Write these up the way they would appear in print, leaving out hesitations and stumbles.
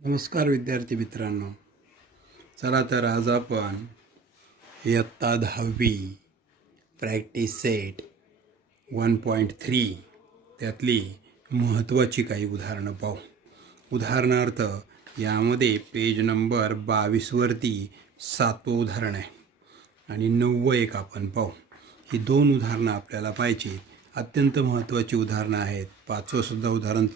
नमस्कार विद्यार्थी मित्रांनो. चला तर आज आपण इयत्ता 10वी प्रॅक्टिस सेट 1.3 त्यातली महत्त्वाची काही उदाहरणं पाहू. उदाहरणार्थ यामध्ये पेज नंबर 22वरती 7वं उदाहरण आहे आणि 9वं एक आपण पाहू. ही दोन उदाहरणं आपल्याला पाहिजे. अत्यंत महत्त्वाची उदाहरणं आहेत. 5वंसुद्धा उदाहरण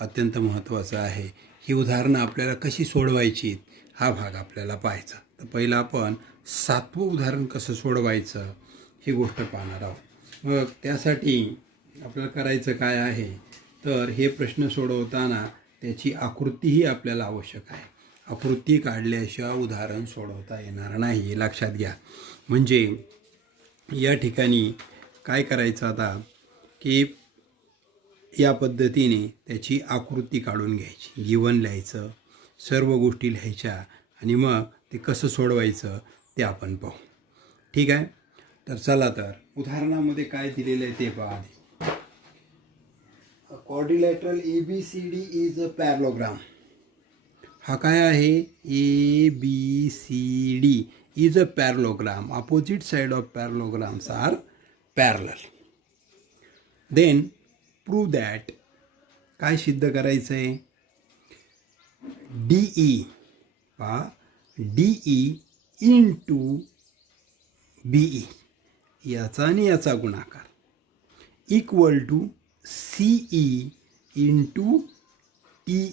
अत्यंत महत्त्वाचं आहे. ही उदाहरणं आपल्याला कशी सोडवायची हा भाग आपल्याला पाहायचा. तर पहिलं आपण 7वं उदाहरण कसं सोडवायचं ही गोष्ट पाहणार आहोत. मग त्यासाठी आपल्याला करायचं काय आहे तर हे प्रश्न सोडवताना त्याची आकृतीही आपल्याला आवश्यक आहे. आकृती काढल्याशिवाय उदाहरण सोडवता येणार नाही हे लक्षात घ्या. म्हणजे या ठिकाणी काय करायचं आता की या पद्धतीने त्याची आकृती काढून घ्यायची, गिवन लिहायचं, सर्व गोष्टी लिहायच्या आणि मग ते कसं सोडवायचं ते आपण पाहू. ठीक आहे. तर चला तर उदाहरणामध्ये काय दिलेलं आहे ते पहा. Quadrilateral ABCD is a parallelogram. हा काय आहे? ABCD is a parallelogram. Opposite side of parallelograms are parallel. Then prove that. काय सिद्ध करायचं आहे? DE पहा, DE इंटू BE याचा आणि याचा गुणाकार equal to CE into TE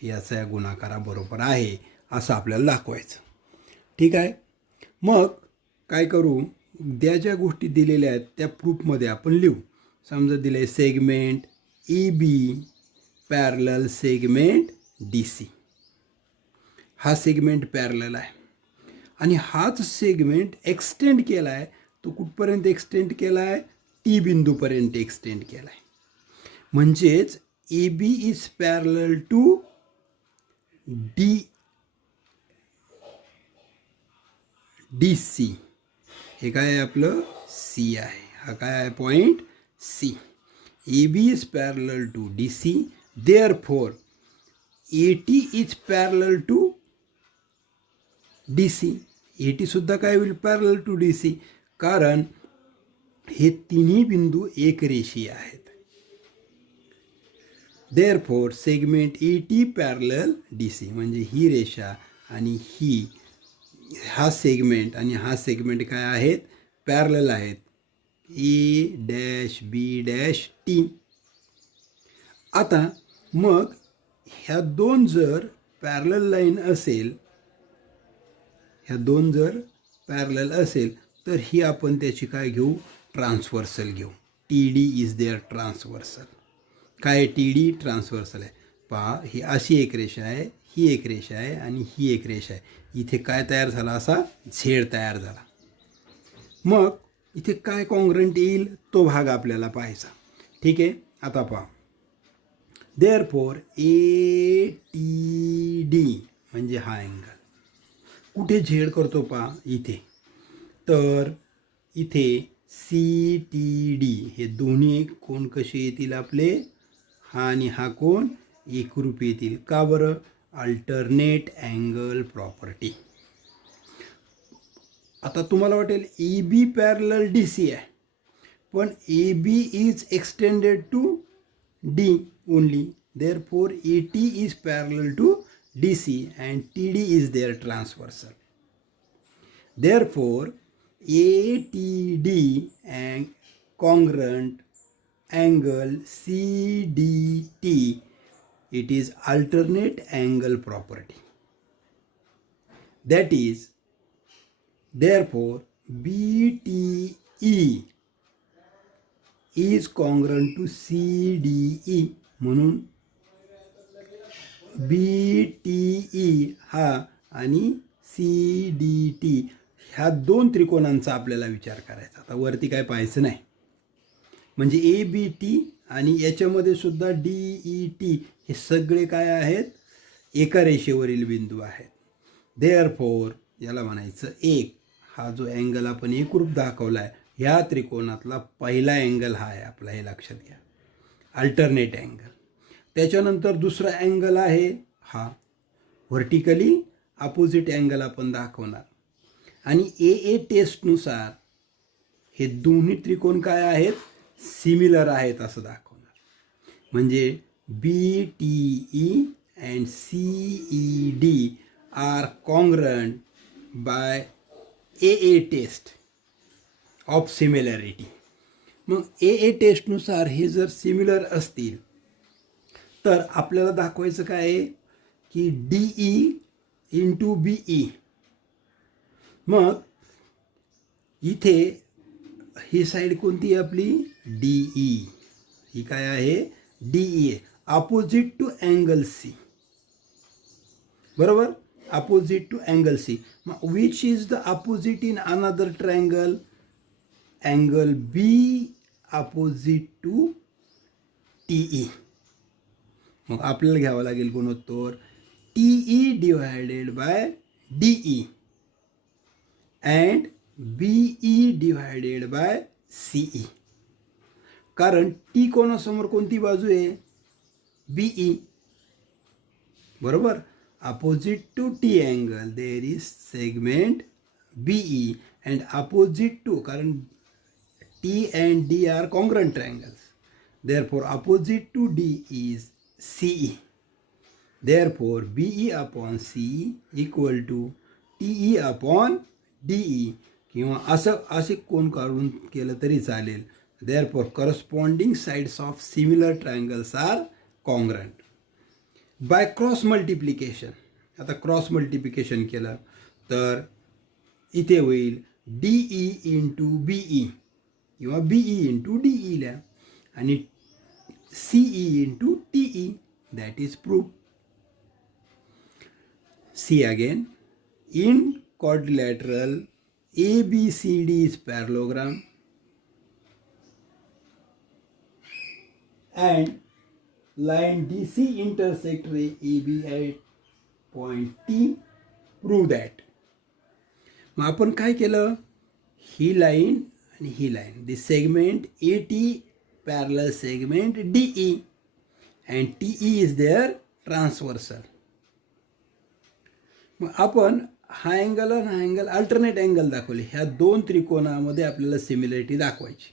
याचा या गुणाकाराबरोबर आहे असं आपल्याला दाखवायचं. ठीक आहे. मग काय करू? ज्या गोष्टी दिलेल्या आहेत त्या प्रूफमध्ये आपण लिहू. समजा दिले segment EB parallel segment DC. हा सेगमेंट पॅरलल आहे आणि हाच सेगमेंट एक्सटेंड केला आहे. तो कुठपर्यंत एक्सटेंड केला आहे? T बिंदूपर्यंत एक्सटेंड केला आहे. म्हणजेच AB is parallel to DC. हे काय आहे आपलं? C आहे. हा काय आहे? Point C. AB is parallel to DC. Therefore, AT is parallel to DC. AT सुद्धा काय होईल? Parallel to DC. कारण हे तिन्ही बिंदू एक रेषीय आहेत. Therefore, segment AT parallel DC. म्हणजे ही रेषा आणि हा सेगमेंट आणि हा सेगमेंट काय आहेत? पॅरलल आहेत. A-B-T. आता मग ह्या दोन जर पॅरलल लाईन असेल, तर ही आपण त्याची काय घेऊ? ट्रान्सव्हर्सल घेऊ. TD is there transversal. काय TD? ट्रान्सव्हर्सल आहे. पहा, ही अशी एक रेषा आहे, ही एक रेषा आहे आणि ही एक रेषा आहे. इथे काय तयार झाला? असा झेड तयार झाला. मग इथे काय कॉन्ग्रंट येईल तो भाग आपल्याला पाहायचा. ठीक आहे. आता पहा, देअरफॉर ATD म्हणजे हा अँगल कुठे झेड करतो? पहा इथे. तर इथे CTD हे दोन्ही कोण कसे येतील आपले? हा आणि हा कोण एकरूप येतील. का बरं? Alternate angle property. आता तुम्हाला वाटेल AB पॅरलल DC आहे, पण AB is extended to D only. Therefore AT is parallel to DC and TD is there transversal. Therefore ATD and congruent angle CDT it is alternate angle property. That is, therefore BTE is congruent to CDE. म्हणून BTE हा आणि CDT ह्या दोन त्रिकोणांचा आपल्याला विचार करायचा. आता वरती काय पाहायचं नाही. म्हणजे ABT आणि याच्यामध्ये सुद्धा DET हे सगळे काय आहेत? एका रेषेवरील बिंदू आहेत. देअरफॉर याला म्हणायचं एक. हा जो अँगल आपण एकरूप दाखवला आहे ह्या त्रिकोणातला पहिला अँगल हा आहे आपला. हे लक्षात घ्या, अल्टरनेट अँगल. त्याच्यानंतर दुसरा अँगल आहे हा व्हर्टिकली अपोजिट अँगल आपण दाखवणार. आणि ए ए टेस्टनुसार हे दोन्ही त्रिकोण काय आहेत, सिमिलर आहेत असं दाखवणार. म्हणजे B T E and C E D are congruent by A A test of similarity. मग ए ए टेस्टनुसार हे जर सिमिलर असतील तर आपल्याला दाखवायचं काय आहे की D E into B E. मग इथे ही साईड कोणती आहे आपली, डी ई. ही काय आहे, डी ई आहे, अपोजिट टू अँगल सी. बरोबर, अपोजिट टू अँगल सी. मग which is the opposite in another triangle, angle B opposite to T E. मग आपल्याला घ्यावं लागेल गुणोत्तर T E divided by D E and B E divided by C E. कारण T कोणासमोर कोणती बाजू आहे, बी ई. बरोबर, opposite to T angle there is segment B E and opposite to, कारण T and D are congruent triangles, therefore opposite to D is CE. Therefore BE upon CE equal to TE upon DE. किंवा असे कोण काढून केलं तरी चालेल. Therefore corresponding sides of similar triangles are congruent. By cross multiplication, आता cross multiplication केलं तर इथे होईल DE इंटू BE किंवा BE इंटू DE ल्या आणि CE into TE. That is proof. See again. In quadrilateral ABCD is parallelogram and line DC intersect ray AB at point T. Prove that. मग आपण काय केलं, ही लाईन आणि ही line, the segment AT parallel segment DE and TE is their transversal. मग आपण हा अँगल आणि हा अँगल अल्टरनेट अँगल दाखवले. ह्या दोन त्रिकोणामध्ये आपल्याला सिमिलरिटी दाखवायची.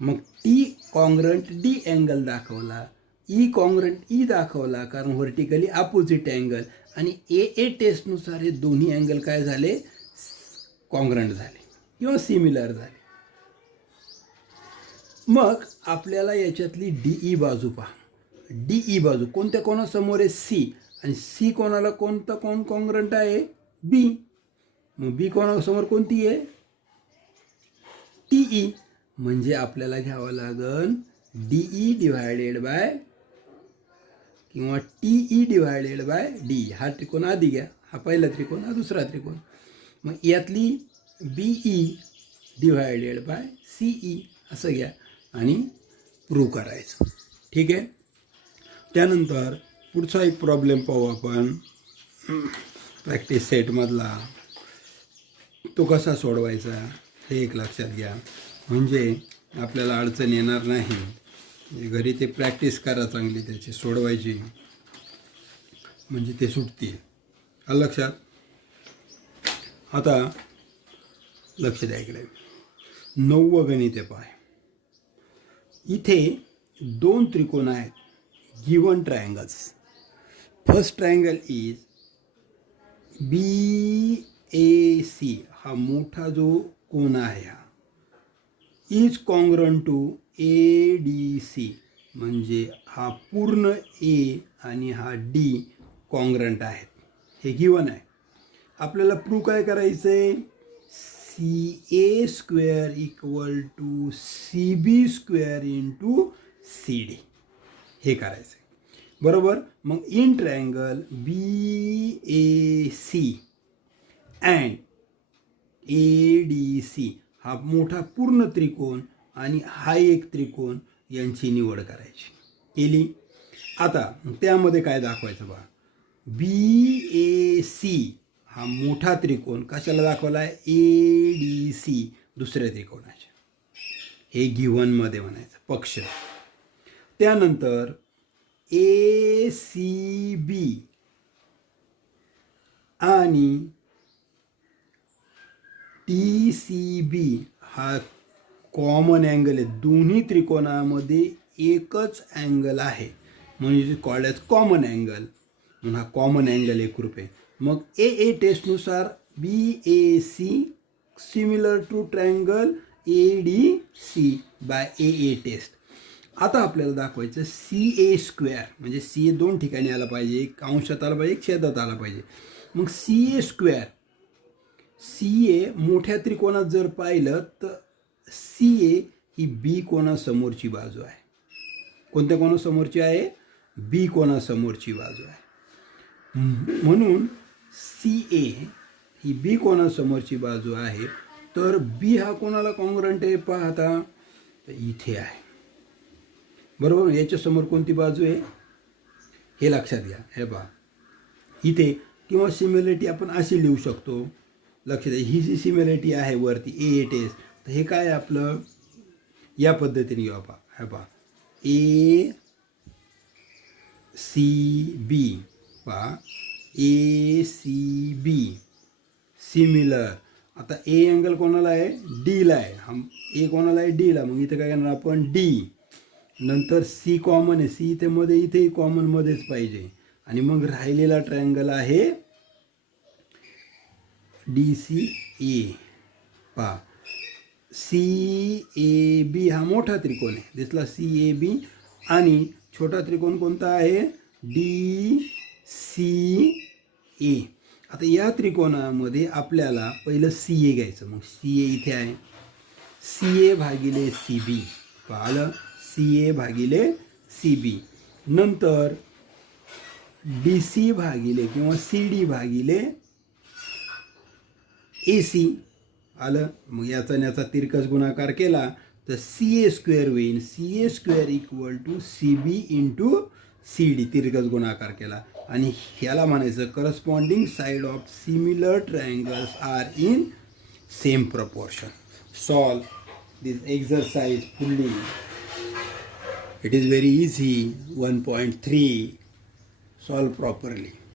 मग टी कॉन्ग्रंट डी अँगल दाखवला, ई कॉन्ग्रंट ई दाखवला, कारण व्हर्टिकली अपोजिट अँगल. आणि ए ए टेस्टनुसार हे दोन्ही अँगल काय झाले, कॉन्ग्रंट झाले किंवा सिमिलर झाले. मग आपल्याला याच्यातली डी ई बाजू पहा. डी ई बाजू कोणत्या कोणासमोर आहे, सी. आणि सी कोणाला कोणता कोण कॉन्ग्रंट आहे, बी. मग बी कोणासमोर कोणती आहे, टी ई. म्हणजे आपल्याला घ्यावं लागेल डी ई डिवायडेड बाय किंवा T E divided by D. हा त्रिकोण आधी घ्या, हा पहिला त्रिकोण, हा दुसरा त्रिकोण. मग यातली B E divided by C E असं घ्या आणि प्रूव्ह करायचं. ठीक आहे. त्यानंतर पुढचा एक प्रॉब्लेम पाहू आपण प्रॅक्टिस सेटमधला. तो कसा सोडवायचा हे एक लक्षात घ्या, म्हणजे आपल्याला अडचण येणार नाही. घरी ते प्रॅक्टिस करा चांगली, त्याची सोडवायची, म्हणजे ते सुटतील. आलं लक्षात. आता लक्ष द्या इकडे. 9व गणिते पाय. इथे दोन त्रिकोण आहेत, given triangles. First triangle is B A C. हा मोठा जो कोण आहे हा is congruent to A D C. म्हणजे हा पूर्ण ए आणि हा डी कॉन्ग्रंट आहेत. हे गिवन आहे. आपल्याला प्रूव्ह काय करायचं आहे, C A square equal to C B square into C D हे करायचं आहे. बरोबर. मग in triangle B A C and A D C, हा मोठा पूर्ण त्रिकोण आणि हा एक त्रिकोण यांची निवड करायची. केली. आता त्यामध्ये काय दाखवायचं बघा. बी ए सी हा मोठा त्रिकोण कशाला दाखवला आहे, ए डी सी दुसऱ्या त्रिकोणाच्या. हे गिव्हनमध्ये म्हणायचं पक्ष. त्यानंतर ए सी बी आणि TCB हा कॉमन अँगल आहे. दोन्ही त्रिकोणामध्ये एकच अँगल आहे म्हणजे कॉल्ड एज कॉमन अँगल, म्हणून हा कॉमन अँगल एकरूप आहे. मग AA टेस्टनुसार BAC similar to triangle ADC by AA test. आता आपल्याला दाखवायचं CA² म्हणजे CA दोन ठिकाणी आला पाहिजे, एक अंशात आला पाहिजे, एक छेदात आला पाहिजे. मग CA² CA मोठ्या त्रिकोणात जर पाहिलं तर CA ही B कोणासमोरची बाजू आहे. कोणत्या कोणासमोरची आहे? B कोणासमोरची बाजू आहे. म्हणून CA ही B कोणासमोरची बाजू आहे. तर B हा कोणाला कॉन्ग्रंट आहे पाहता, तर इथे आहे. बरोबर. याच्यासमोर कोणती बाजू आहे हे लक्षात घ्या. हे पहा इथे, किंवा सिमिलरिटी आपण अशी लिहू शकतो. लक्षात घ्या, ही जी सिमिलरिटी आहे वरती AA टेस्ट, तर हे काय आपलं या पद्धतीने घेऊ आपण. हे पहा ACB पहा ACB सिमिलर. आता A अँगल कोणाला आहे? Dला आहे. हा A कोणाला आहे? Dला. मग इथे काय करणार आपण? D. नंतर C कॉमन आहे. C इथे मध्ये, इथेही कॉमन मध्येच पाहिजे. आणि मग राहिलेला ट्रायंगल आहे DCA. पहा CAB हा मोठा त्रिकोण आहे, दिसला CAB. आणि छोटा त्रिकोण कोणता आहे? DCA. आता या त्रिकोणामध्ये आपल्याला पहिलं CA घ्यायचं. मग CA इथे आहे. CA भागिले CB. पाहिलं? CA भागिले CB. नंतर DC भागिले किंवा CD भागिले AC. आलं? मग याचा आणि याचा तिरकस गुणाकार केला तर CA² होईल. CA² equal to CB into CD. तिरकस गुणाकार केला आणि ह्याला म्हणायचं corresponding side of similar triangles are in same proportion. Solve this exercise fully. It is very easy. 1.3 solve properly.